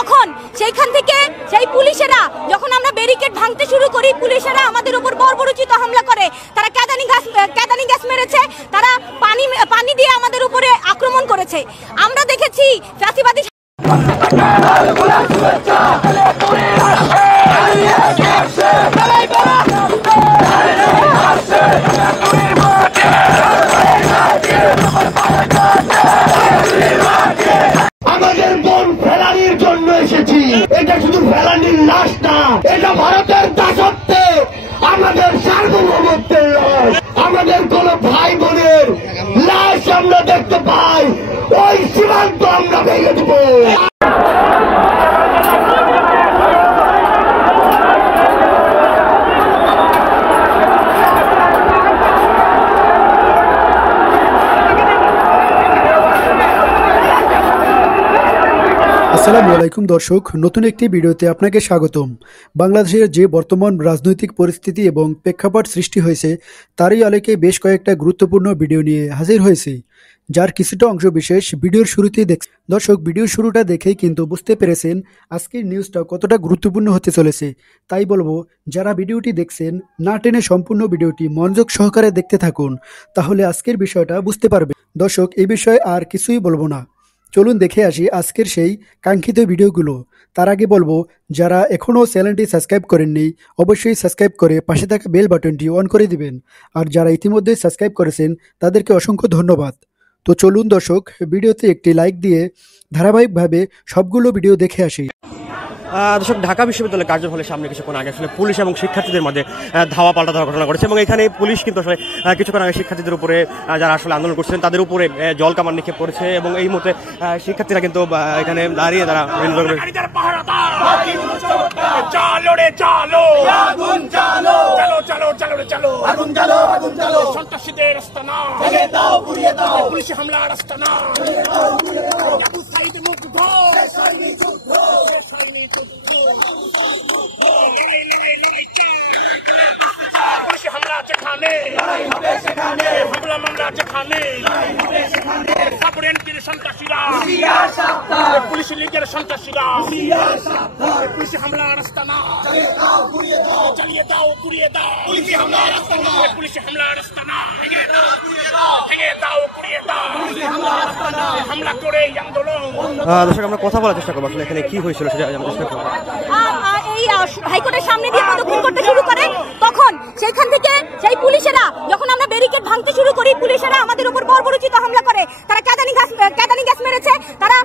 তখন সেইখান থেকে সেই পুলিশেরা যখন আমরা ব্যারিকেড ভাঙতে শুরু করি, পুলিশেরা আমাদের উপর বর্বরোচিত হামলা করে। তারা কাঁদানি গ্যাস মেরেছে, তারা পানি দিয়ে আমাদের উপরে আক্রমণ করেছে। আমরা দেখেছি ফ্যাসিবাদী আমাদের বোন ফেলানির জন্য এসেছি। এটা শুধু ফেলানির লাশ না, এটা ভারতের দাসত্ব, আমাদের সার্বভৌমত্বের লাশ। আমাদের কোন ভাই বোনের লাশ আমরা দেখতে পাই, ওই সীমান্ত আমরা ভেঙে দেব। আসসালামু আলাইকুম দর্শক, নতুন একটি ভিডিওতে আপনাকে স্বাগতম। বাংলাদেশের যে বর্তমান রাজনৈতিক পরিস্থিতি এবং প্রেক্ষাপট সৃষ্টি হয়েছে তারই আলোকে বেশ কয়েকটা গুরুত্বপূর্ণ ভিডিও নিয়ে হাজির হয়েছি, যার কিছুটা অংশ বিশেষ ভিডিওর শুরুতেই দর্শক ভিডিওর শুরুটা দেখেই কিন্তু বুঝতে পেরেছেন আজকের নিউজটা কতটা গুরুত্বপূর্ণ হতে চলেছে। তাই বলবো, যারা ভিডিওটি দেখছেন না টেনে সম্পূর্ণ ভিডিওটি মনোযোগ সহকারে দেখতে থাকুন, তাহলে আজকের বিষয়টা বুঝতে পারবে। দর্শক এই বিষয়ে আর কিছুই বলবো না, চলুন দেখে আসি আজকের সেই কাঙ্ক্ষিত ভিডিওগুলো। তার আগে বলবো, যারা এখনও চ্যানেলটি সাবস্ক্রাইব করেননি অবশ্যই সাবস্ক্রাইব করে পাশে থাকা বেল বাটনটি অন করে দিবেন, আর যারা ইতিমধ্যে সাবস্ক্রাইব করেছেন তাদেরকে অসংখ্য ধন্যবাদ। তো চলুন দর্শক ভিডিওতে একটি লাইক দিয়ে ধারাবাহিকভাবে সবগুলো ভিডিও দেখে আসি। দর্শক, ঢাকা বিশ্ববিদ্যালয়ের কার্যক্রমের সামনে কিছুক্ষণ আগে আসলে পুলিশ এবং শিক্ষার্থীদের মধ্যে ধাওয়া পাল্টা দেওয়ার ঘটনা ঘটেছে এবং এখানে পুলিশ কিন্তু আসলে কিছুক্ষণ আগে শিক্ষার্থীদের উপরে যারা আসলে আন্দোলন করছিলেন তাদের উপরে জল কামান নিক্ষেপ করেছে এবং এই মুহূর্তে শিক্ষার্থীরা কিন্তু এখানে দাঁড়িয়ে তারা পুলিশ লীগের সন্ত্রাসীরা পুলিশ হামলা রাস্তা না চালিয়ে দাও, পুড়িয়ে দাও, পুলিশ হামলা রাস্তা না, পুলিশ হামলা রাস্তা না, ভেঙে দাও, পুড়িয়ে দাও, হামলা করে আন্দোলন। দর্শক, আমরা কথা বলার চেষ্টা করবো আসলে এখানে কি হয়েছিল সেটা জানার চেষ্টা করবো। এই হাইকোর্টের সামনে দিয়ে প্রদক্ষিণ করতে শুরু করে, তখন সেইখান থেকে সেই পুলিশেরা যখন আমরা ব্যারিকেড ভাঙতে শুরু করি, পুলিশেরা আমাদের উপর বর্বরোচিত হামলা করে। তারা কাঁদানি গ্যাস মেরেছে, তারা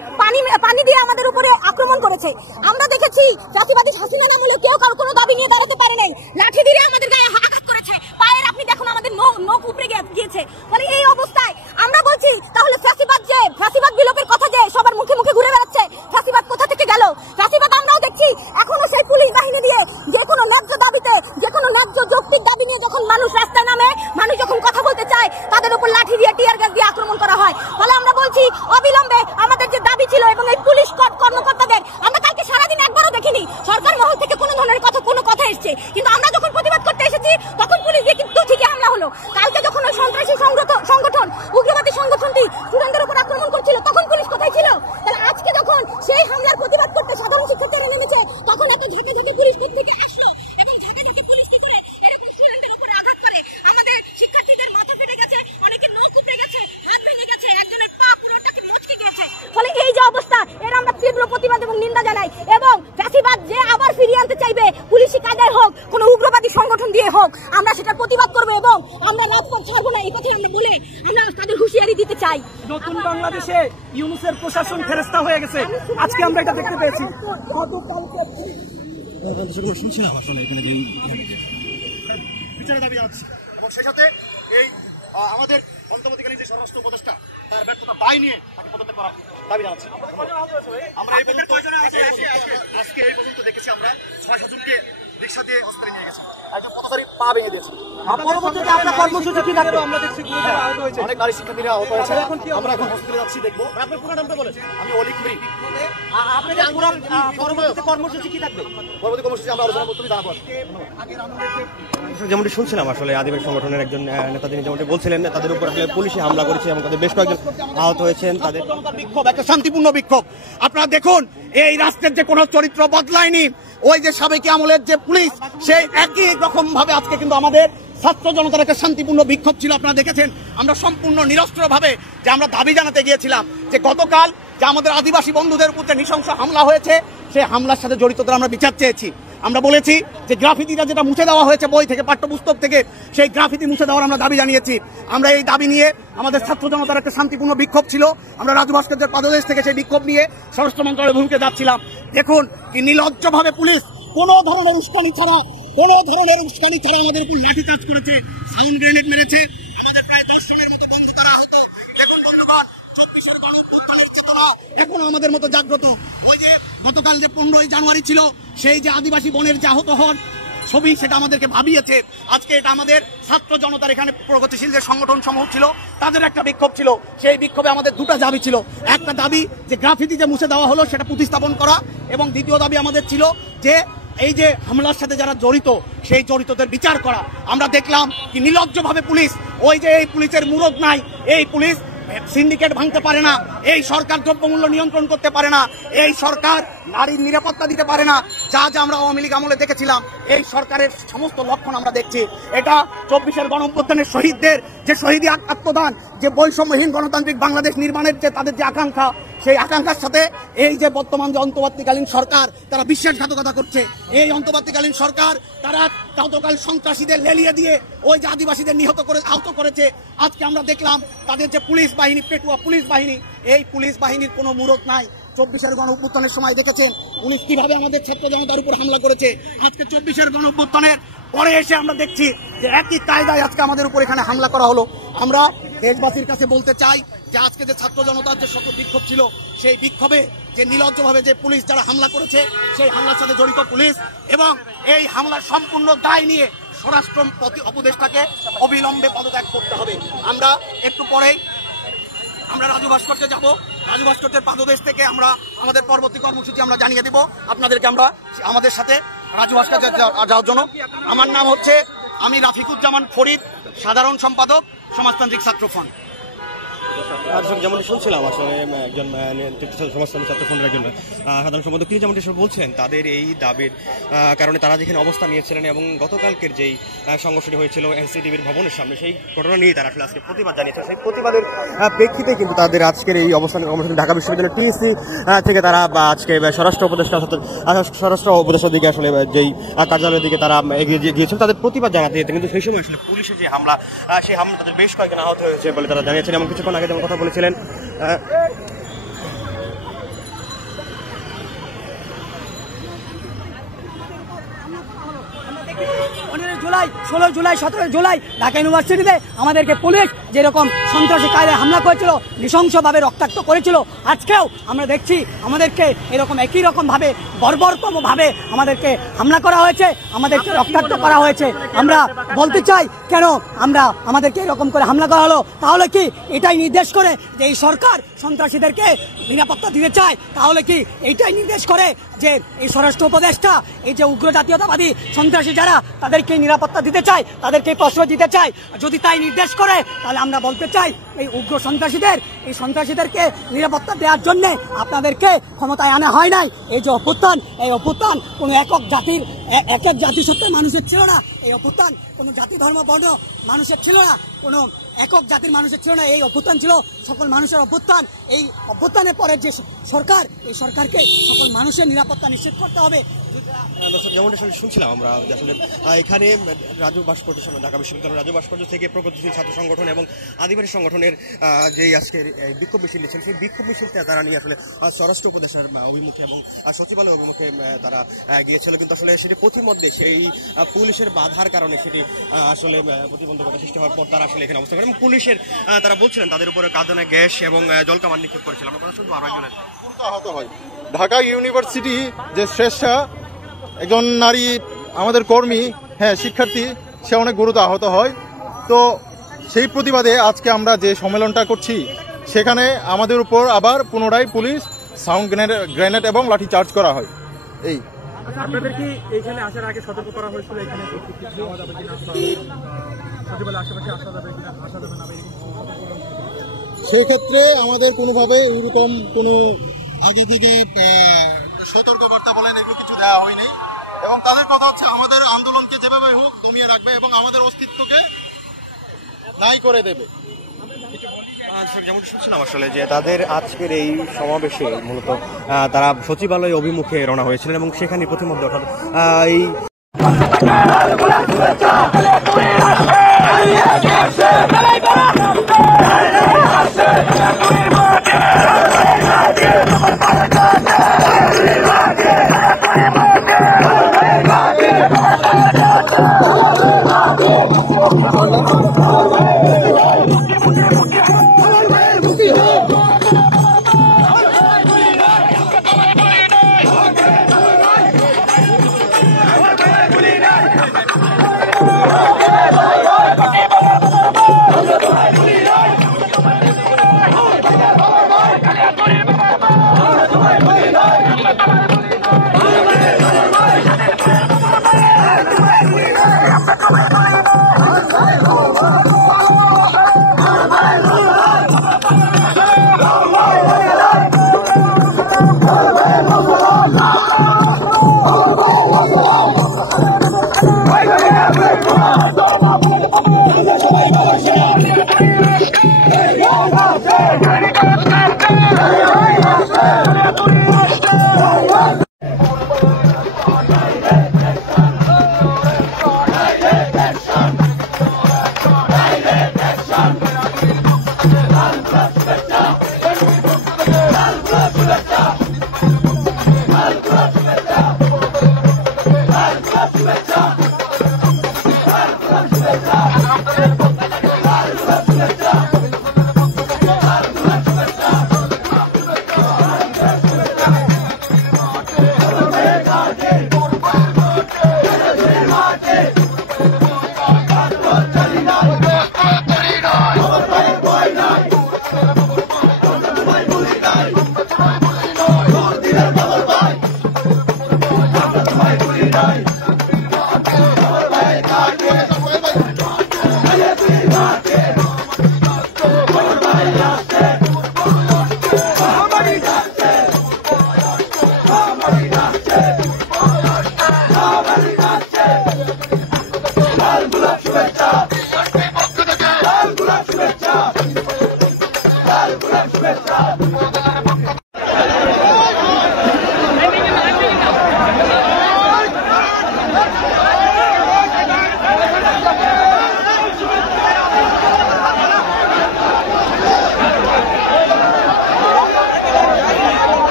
পানি দিয়ে আমাদের উপরে আক্রমণ করেছে। আমরা দেখেছি জাতিবাদী হাসিনা নামলে কেউ কারো কোনো দাবি নিয়ে দাঁড়াতে পারে নাই, লাঠি দিয়ে আমাদের গায়ে আঘাত করেছে। পায়ের আপনি দেখুন আমাদের নখ উপরে গিয়েছে। মানে এই অবস্থায় আমরা বলছি, তাহলে ফ্যাসিবাদ বিলোপের কথা যে সবার মুখে মুখে ঘুরে বেড়াচ্ছে, ফ্যাসিবাদ কোথা থেকে গেল? ফ্যাসিবাদ আমরাও দেখছি এখনো সেই পুলিশ বাহিনী দিয়ে যে কোনো ন্যায্য দাবিতে, যে কোনো ন্যায্য যৌক্তিক দাবি নিয়ে যখন মানুষ রাস্তায় নামে, মানুষ যখন কথা বলতে চায়, তাদের উপর লাঠি দিয়ে, টিয়ার গ্যাস দিয়ে আক্রমণ করা হয়। ফলে আমরা বলছি, অবিলম্বে আমাদের যে দাবি ছিল এবং এই পুলিশ কর্মকর্তাদের, আমরা কালকে সারাদিন একবারও দেখিনি সরকার মহল থেকে কোনো ধরনের কোনো কথা এসছে, কিন্তু আমরা যখন প্রতিবাদ করতে এসেছি তখন পুলিশ দিয়ে কিন্তু ঠিকই হামলা হলো। কালকে যখন ওই সন্ত্রাসী সংগঠন, উগ্রবাদী সংগঠনটি স্টুডেন্টদের উপর আক্রমণ করছিল, তখন পুলিশ কোথায় ছিল? তাহলে আজকে যখন সেই হামলার প্রতিবাদ করতে সাধারণ শিক্ষার্থীরা নেমেছে, তখন এত ঝাঁকে ঝাঁকে পুলিশ থেকে আসলো এবং ঝাঁকে ঝাঁকে পুলিশ কি করে এরকম স্টুডেন্টের উপরে আঘাত করে। আমাদের শিক্ষার্থীদের মাথা ফেটে গেছে, অনেকের নখ উপড়ে গেছে, হাত ভেঙে গেছে, একজনের পা পুরোটাকে মচকে গেছে। ফলে এই যে অবস্থা, এর আমরা তীব্র প্রতিবাদ এবং নিন্দা জানাই এবং ফ্যাসিবাদ যে আবার ফিরিয়ে আনতে চাইবে, পুলিশি কায়দায় হোক, কোন উগ্রবাদী সংগঠন দিয়ে হোক, আমরা সেটার প্রতিবাদ করবো এবং আমরা রাজপথ ছাড়বো না, এই কথা আমরা বলে আমরা তাদের হুঁশিয়ারি দিতে চাই। নতুন বাংলাদেশে ইউনূসের প্রশাসন ফেরেস্তা হয়ে গেছে, আজকে আমরা এটা দেখতে পেয়েছি। শুনছি না আসলে এখানে যে বিচারের দাবি জানাচ্ছি এবং সেই সাথে এই আমাদের অন্তর্বর্তীকালীন যে স্বরাষ্ট্র উপদেষ্টা তার ব্যর্থতা দায় নিয়ে তাকে পদত্যাগ করার দাবি জানাচ্ছি। আমরা আজকে এই পর্যন্ত দেখেছি আমরা ৬-৭ জনকে রিক্সা দিয়ে হসপিটালে নিয়ে গেছেন, একজন পথচারী পা ভেঙে দিয়েছে। পরবর্তীতে আপনার কর্মসূচি কি থাকবে? আমরা দেখছি অনেক নারী শিক্ষার্থীরা আহত হয়েছে। আমরা এখন হসপিটালে যাচ্ছি, দেখবো। আপনার পুরো নামটা বলেন। আমি অলিক মিরি। আপনাদের পুরো পরবর্তীতে কর্মসূচি কি থাকবে? পরবর্তী কর্মসূচি আমরা আলোচনা করতে জানাবো। যেমনটি শুনছিলাম আসলে আদিবাসী সংগঠনের একজন নেতা তিনি যেমনটি বলছিলেন তাদের উপর আসলে পুলিশে হামলা করেছে এবং তাদের বেশ কয়েকজন আহত হয়েছেন। তাদের বিক্ষোভ একটা শান্তিপূর্ণ বিক্ষোভ। আপনারা দেখুন এই রাষ্ট্রের যে কোনো চরিত্র বদলায়নি। ওই যে সাবেক আমলের যে পুলিশ সেই একই রকম ভাবে আজকে কিন্তু আমাদের ছাত্র জনতার একটা শান্তিপূর্ণ বিক্ষোভ ছিল। আপনারা দেখেছেন আমরা সম্পূর্ণ নিরস্ত্র ভাবে যে আমরা দাবি জানাতে গিয়েছিলাম যে গতকাল যে আমাদের আদিবাসী বন্ধুদের উপর যে নৃশংস হামলা হয়েছে সেই হামলার সাথে জড়িতদের আমরা বিচার চেয়েছি। আমরা বলেছি যে গ্রাফিতিটা যেটা মুছে দেওয়া হয়েছে বই থেকে, পাঠ্যপুস্তক থেকে, সেই গ্রাফিতি মুছে দেওয়ার আমরা দাবি জানিয়েছি। আমরা এই দাবি নিয়ে আমাদের ছাত্র জনতার একটা শান্তিপূর্ণ বিক্ষোভ ছিল। আমরা রাজু ভাস্কর্যের পাদদেশ থেকে সেই বিক্ষোভ নিয়ে স্বরাষ্ট্র মন্ত্রণালয়ের ভূমিকে যাচ্ছিলাম। দেখুন কি নির্লজ্জভাবে পুলিশ কোনো ধরনের উস্কানি ছাড়া আমাদের উপর লাঠিচার্জ করেছে, সাউন্ড গ্রেনেড মেরেছে। আমাদের প্রায় 10 জনের মতো বন্ধু তারা আহত। এখন ধন্যবাদ 24-এর গণঅভ্যুত্থানের চেতনা এখনো আমাদের মতো জাগ্রত। ওই যে গতকাল যে 15ই জানুয়ারি ছিল সেই যে আদিবাসী বনের যে আহত হন ছবি সেটা আমাদেরকে ভাবিয়েছে। আজকে এটা আমাদের ছাত্র জনতার এখানে প্রগতিশীল যে সংগঠন সমূহ ছিল তাদের একটা বিক্ষোভ ছিল। সেই বিক্ষোভে আমাদের দুটা দাবি ছিল। একটা দাবি যে গ্রাফিতি যে মুছে দেওয়া হলো সেটা প্রতিস্থাপন করা, এবং দ্বিতীয় দাবি আমাদের ছিল যে এই যে হামলার সাথে যারা জড়িত সেই জড়িতদের বিচার করা। আমরা দেখলাম কি নির্লজ্জভাবে পুলিশ, ওই যে এই পুলিশের মুরদ নাই, এই পুলিশ সিন্ডিকেট ভাঙতে পারে না, এই সরকার দ্রব্যমূল্য নিয়ন্ত্রণ করতে পারে না, এই সরকার নারীর নিরাপত্তা দিতে পারে না। যা যা আমরা আওয়ামী লীগ আমলে দেখেছিলাম এই সরকারের সমস্ত লক্ষণ আমরা দেখছি। এটা 24-এর গণঅভ্যুত্থানের শহীদদের যে শহীদী আত্মদান, যে বৈষম্যহীন গণতান্ত্রিক বাংলাদেশ নির্মাণের যে তাদের যে আকাঙ্ক্ষা, সেই আকাঙ্ক্ষার সাথে এই যে বর্তমান যে অন্তর্বর্তীকালীন সরকার তারা বিশ্বাসঘাতকতা করছে। এই অন্তর্বর্তীকালীন সরকার তারা গতকাল সন্ত্রাসীদের লেলিয়ে দিয়ে ওই যে আদিবাসীদের আহত করেছে। আজকে আমরা দেখলাম তাদের যে পুলিশ বাহিনী, পেটুয়া পুলিশ বাহিনী, এই পুলিশ বাহিনীর কোনো মুরত নাই। 24-এর গণঅভ্যুত্থানের সময় দেখেছেন পুলিশ কিভাবে আমাদের ছাত্র জনতার উপর হামলা করেছে। আজকে 24-এর গণঅভ্যুত্থানের পরে এসে আমরা দেখছি যে একই কায়দায় আজকে আমাদের উপর এখানে হামলা করা হলো। আমরা দেশবাসীর কাছে বলতে চাই যে আজকে যে ছাত্র জনতার যে শত বিক্ষোভ ছিল সেই বিক্ষোভে যে নির্লজ্জভাবে যে পুলিশ যারা হামলা করেছে সেই হামলার সাথে জড়িত পুলিশ এবং এই হামলার সম্পূর্ণ দায় নিয়ে স্বরাষ্ট্র উপদেষ্টাকে অবিলম্বে পদত্যাগ করতে হবে। আমরা একটু পরেই আমরা রাজু ভাস্কর্যে যাব। রাজু ভাস্কর্যের পাদদেশ থেকে আমরা আমাদের পরবর্তী কর্মসূচি আমরা জানিয়ে দেব আপনাদেরকে। আমরা আমাদের সাথে রাজু ভাস্কর্যে যাওয়ার জন্য আমার নাম হচ্ছে আমি রাফিকুজ্জামান ফরিদ, সাধারণ সম্পাদক সমাজতান্ত্রিক ছাত্র ফ্রন্ট। যেমন শুনছিলাম আসলে একজন সমাজতান্ত্রিক ছাত্র ফ্রন্টের একজন সাধারণ সম্পাদক তিনি যেমনটি বলছেন তাদের এই দাবির কারণে তারা যেখানে অবস্থান নিয়েছিলেন এবং গতকালকের যেই সংঘর্ষটি হয়েছিল এনসিটিভির ভবনের সামনে সেই ঘটনা নিয়ে তারা আসলে আজকে প্রতিবাদ জানিয়েছে। সেই প্রতিবাদের প্রেক্ষিতে কিন্তু তাদের আজকের এই অবস্থানের কর্মসূচি ঢাকা বিশ্ববিদ্যালয়ের টিএসসি থেকে তারা আজকে স্বরাষ্ট্র উপদেষ্টার দিকে আসলে যেই কার্যালয়ের দিকে তারা এগিয়ে গিয়েছেন তাদের প্রতিবাদ জানাতে যেতে, কিন্তু সেই সময় আসলে পুলিশের যে হামলা সেই হামলা তাদের বেশ কয়েকজন আহত হয়েছে বলে তারা জানিয়েছেন। এবং কিছুক্ষণ আগে যেমন কথা বলেছিলেন জুলাই 16 জুলাই 17 জুলাই ঢাকা ইউনিভার্সিটিতে আমাদেরকে পুলিশ যেরকম সন্ত্রাসী কায়দায় হামলা করেছিল, নৃশংসভাবে রক্তাক্ত করেছিল, আজকেও আমরা দেখছি আমাদেরকে এরকম একই রকম ভাবে বর্বরতম ভাবে আমাদেরকে হামলা করা হয়েছে, আমাদেরকে রক্তাক্ত করা হয়েছে। আমরা বলতে চাই কেন আমাদেরকে এরকম করে হামলা করা হলো? তাহলে কি এটাই নির্দেশ করে যে এই সরকার সন্ত্রাসীদেরকে নিরাপত্তা দিতে চায়? তাহলে কি এইটাই নির্দেশ করে যে এই স্বরাষ্ট্র উপদেষ্টা এই যে উগ্র জাতীয়তাবাদী সন্ত্রাসী যারা তাদেরকে নিরাপত্তা দিতে চায়, তাদেরকে প্রশ্রয় দিতে চায়? যদি তাই নির্দেশ করে তাহলে আমরা বলতে চাই এই উগ্র সন্ত্রাসীদেরকে নিরাপত্তা দেওয়ার জন্য আপনাদেরকে ক্ষমতায় আনা হয় নাই। এই যে অভ্যুত্থান, এই অভ্যুত্থান কোনো একক জাতিসত্ত্বের মানুষের ছিল না। এই অভ্যুত্থান কোনো জাতি ধর্ম বর্ণ মানুষের ছিল না, কোনো একক জাতির মানুষের ছিল না। এই অভ্যুত্থান ছিল সকল মানুষের অভ্যুত্থান। এই অভ্যুত্থানের পরে যে সরকার, এই সরকারকে সকল মানুষের নিরাপত্তা নিশ্চিত করতে হবে। যেমনটা শুনছিলাম আমরা আসলে এখানে রাজু ভাস্কর্যের সামনে ঢাকা বিশ্ববিদ্যালয়ের রাজু ভাস্কর্য থেকে প্রগতিশীল ছাত্র সংগঠন এবং আদিবাসী সংগঠনের যেই আজকের বিক্ষোভ মিছিল নিয়েছেন সেই বিক্ষোভ মিছিলটা তারা নিয়ে আসলে স্বরাষ্ট্র উপদেশের অভিমুখে এবং সচিবালয় অভিমুখে তারা গিয়েছিল, কিন্তু আসলে সেটা প্রতিমধ্যে সেই পুলিশের বাধার কারণে সেটি আসলে প্রতিবন্ধকতা সৃষ্টি হওয়ার পর তারা আসলে এখানে অবস্থান করেন এবং পুলিশের তারা বলছিলেন তাদের উপরে কাঁদানে গ্যাস এবং জলকামান নিক্ষেপ করেছিল। আমরা শুনবো আরো একজনের আহত হয়। ঢাকা ইউনিভার্সিটি যে শ্রেষ্ঠা একজন নারী আমাদের কর্মী, হ্যাঁ শিক্ষার্থী, সে অনেক গুরুতর আহত হয়। তো সেই প্রতিবাদে আজকে আমরা যে সম্মেলনটা করছি, সেখানে আমাদের উপর আবার পুনরায় পুলিশ সাউন্ড গ্রেনেড এবং লাঠি চার্জ করা হয়। এই আপনাদের কি এখানে আসার আগে সতর্ক করা হয়েছিল এখানে হওয়া যাবে কিনা, সচিবালয়ের আশেপাশে আসা যাবে কিনা, আসা যাবে না? সেক্ষেত্রে আমাদের কোনোভাবে এরকম কোনো আগে থেকে সতর্কবার্তা বলেন এগুলো কিছু দেওয়া হয়নি, এবং তাদের কথা হচ্ছে আমাদের আন্দোলনকে যেভাবে হোক দমিয়ে রাখবে এবং আমাদের অস্তিত্বকে নাই করে দেবে। যেমন শুনছিলাম আসলে যে তাদের আজকের এই সমাবেশে মূলত তারা সচিবালয় অভিমুখে রওনা হয়েছিলেন এবং সেখানে প্রতিমধ্যে অর্থাৎ এই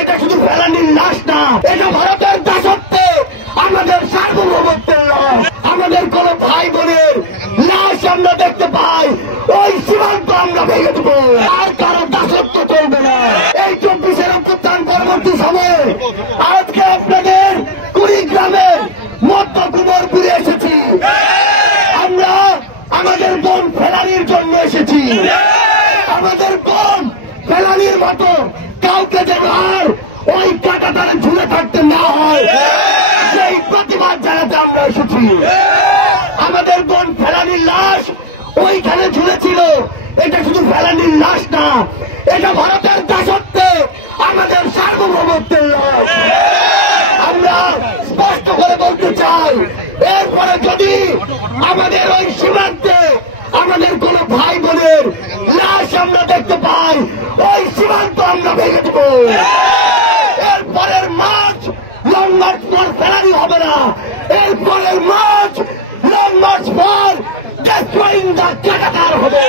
এটা শুধু ফেলানির লাশ না, এটা ভারতের দাসত্বে আমাদের সার্বভৌমত্বের লড়াই। আমাদের কোন ভাই বোনের লাশ আমরা দেখতে পাই, ওই সীমান্ত আমরা ভেঙে দেবো। আর কারো দাসত্ব চলবে না। এই 24-এর অভ্যুত্থান পরবর্তী সময়ে আজকে আপনাদের কুড়িগ্রামের মধ্য কুমোরপুরে এসেছি। আমরা আমাদের বোন ফেলানির জন্য এসেছি। আমাদের বোন ফেলানির মতো কাউকে যেন আর ওই কাঁটাতারে ঝুলে থাকতে না হয়, সেই প্রতিবাদ জানাতে আমরা এসেছি। আমাদের বোন ফেলানির লাশ ওইখানে ঝুলেছিল, এটা শুধু ফেলানির লাশ না, এটা ভারতের দাসত্বে আমাদের সার্বভৌমত্বের লড়াই। আমরা স্পষ্ট করে বলতে চাই, এরপরে যদি আমাদের ওই সীমান্তে আমাদের কোন ভাই বোনের লাশ আমরা দেখতে পাই, ওই সীমান্ত আমরা ভেঙে দেব। এরপরের march long march for Felani হবে না, এরপরের march long march for destroying the কাঁটাতার হবে।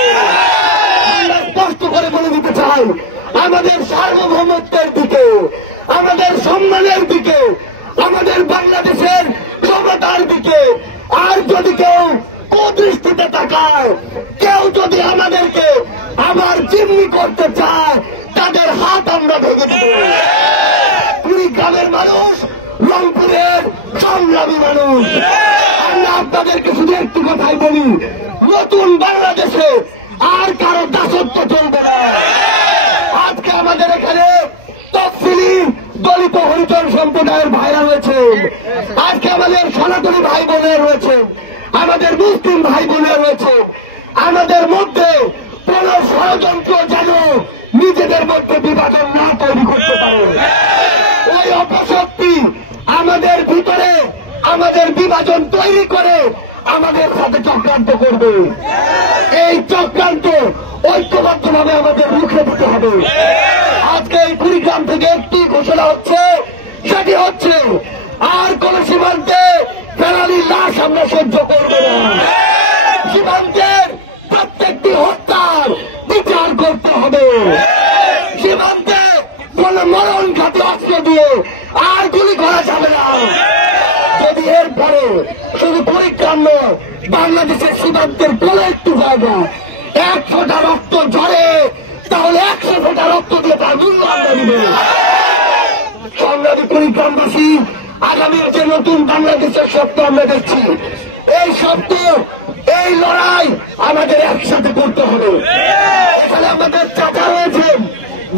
আমরা স্পষ্ট করে বলে দিতে চাই, আমাদের সার্বভৌমত্বের দিকে, আমাদের সম্মানের দিকে, আমাদের বাংলাদেশের ক্ষমতার দিকে আর যদি কেউ কুদৃষ্টিতে তাকায়, কেউ যদি আমাদেরকে আবার জিম্মি করতে চায়, তাদের হাত আমরা ভেঙে দেব। কুড়িগ্রামের মানুষ মানুষ। আমরা আপনাদেরকে শুধু একটু কথাই বলি, নতুন বাংলাদেশে আর কারো দাসত্ব চলবে না। আজকে আমাদের এখানে তফসিলি দলিত হরিজন সম্প্রদায়ের ভাইরা রয়েছেন, আজকে আমাদের সনাতনী ভাই বোনেরা রয়েছেন, আমাদের মুসলিম ভাই বোনেরা রয়েছেন। আমাদের মধ্যে কোন ষড়যন্ত্র যেন নিজেদের মধ্যে বিভাজন না তৈরি করতে পারে, ওই অপশক্তি আমাদের ভিতরে আমাদের বিভাজন তৈরি করে আমাদের সাথে চক্রান্ত করবে। এই চক্রান্ত ঐক্যবদ্ধভাবে আমাদের রুখে দিতে হবে। আজকে এই কুড়িগ্রাম থেকে একটি ঘোষণা হচ্ছে, সেটি হচ্ছে আর কোন সীমান্তে ফেরালির লাশ আমরা সহ্য করব না। সীমান্তের প্রত্যেকটি হত্যার বিচার করতে হবে। সীমান্তে কোন মরণ ঘাতী অস্ত্র দিয়ে আর গুলি করা যাবে না। যদি এরপরে শুধু কুড়িগ্রাম নয়, বাংলাদেশের সীমান্তের কোন একটু জায়গা 1 ফোঁটা রক্ত ঝরে, তাহলে 100 ফোঁটা রক্ত দিয়ে তার মূল্য আমরা দিব। সংগ্রামী কুড়িগ্রামবাসী, আগামীর যে নতুন বাংলাদেশের স্বপ্ন আমরা দেখছি, এই স্বপ্ন, এই লড়াই আমাদের একসাথে করতে হবে। এখানে আমাদের চাচা রয়েছেন,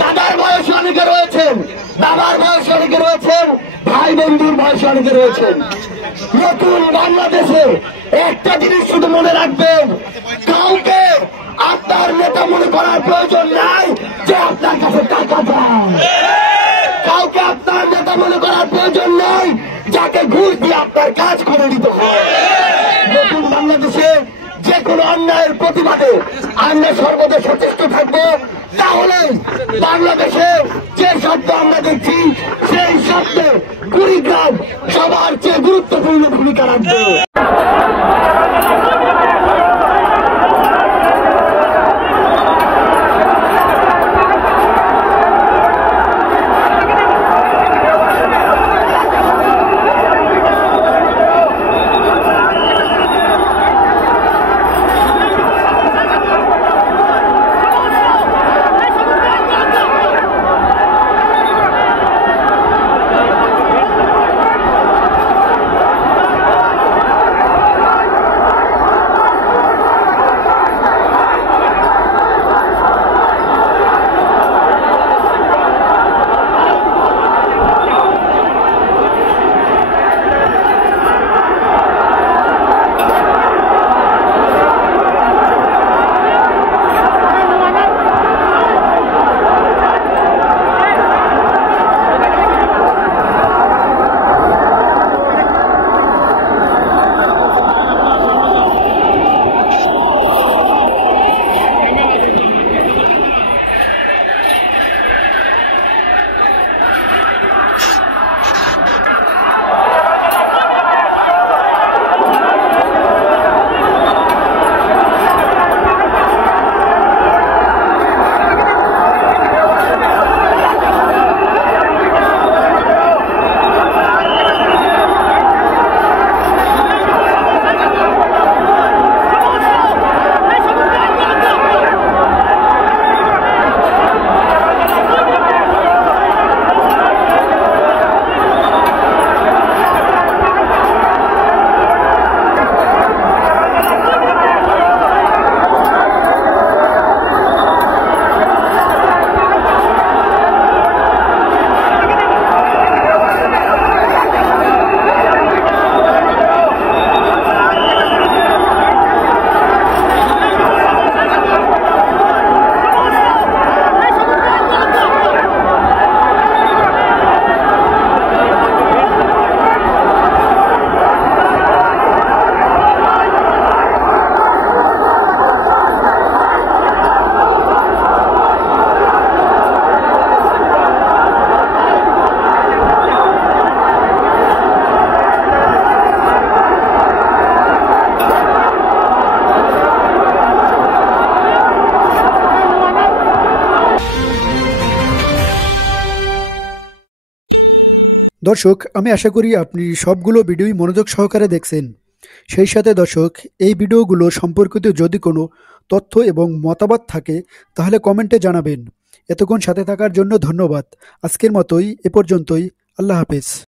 দাদার বয়সে অনেকে রয়েছেন, বাবার বয়সে অনেকে রয়েছেন, ভাই বন্ধুর বয়সে অনেকে রয়েছেন। নতুন বাংলাদেশে একটা জিনিস শুধু মনে রাখবেন, কাউকে আপনার নেতা মনে করার প্রয়োজন নাই যে আপনার কাছে টাকা চায়। কাউকে আপনার নেতা মনে করার প্রয়োজন নাই যাকে ঘুষ দিয়ে আপনার কাজ করে দিতে হয়। নতুন বাংলাদেশে যে কোনো অন্যায়ের প্রতিবাদে আমরা সর্বদা সচেষ্ট থাকবো। তাহলে বাংলাদেশে যে শব্দ আমরা দেখছি, সেই শব্দে কুড়িগ্রাম সবার চেয়ে গুরুত্বপূর্ণ ভূমিকা রাখবে। দর্শক, আমি আশা করি আপনি সবগুলো ভিডিওই মনোযোগ সহকারে দেখছেন। সেই সাথে দর্শক, এই ভিডিওগুলো সম্পর্কিত যদি কোনো তথ্য এবং মতামত থাকে তাহলে কমেন্টে জানাবেন। এতক্ষণ সাথে থাকার জন্য ধন্যবাদ। আজকের মতোই এ পর্যন্তই। আল্লাহ হাফেজ।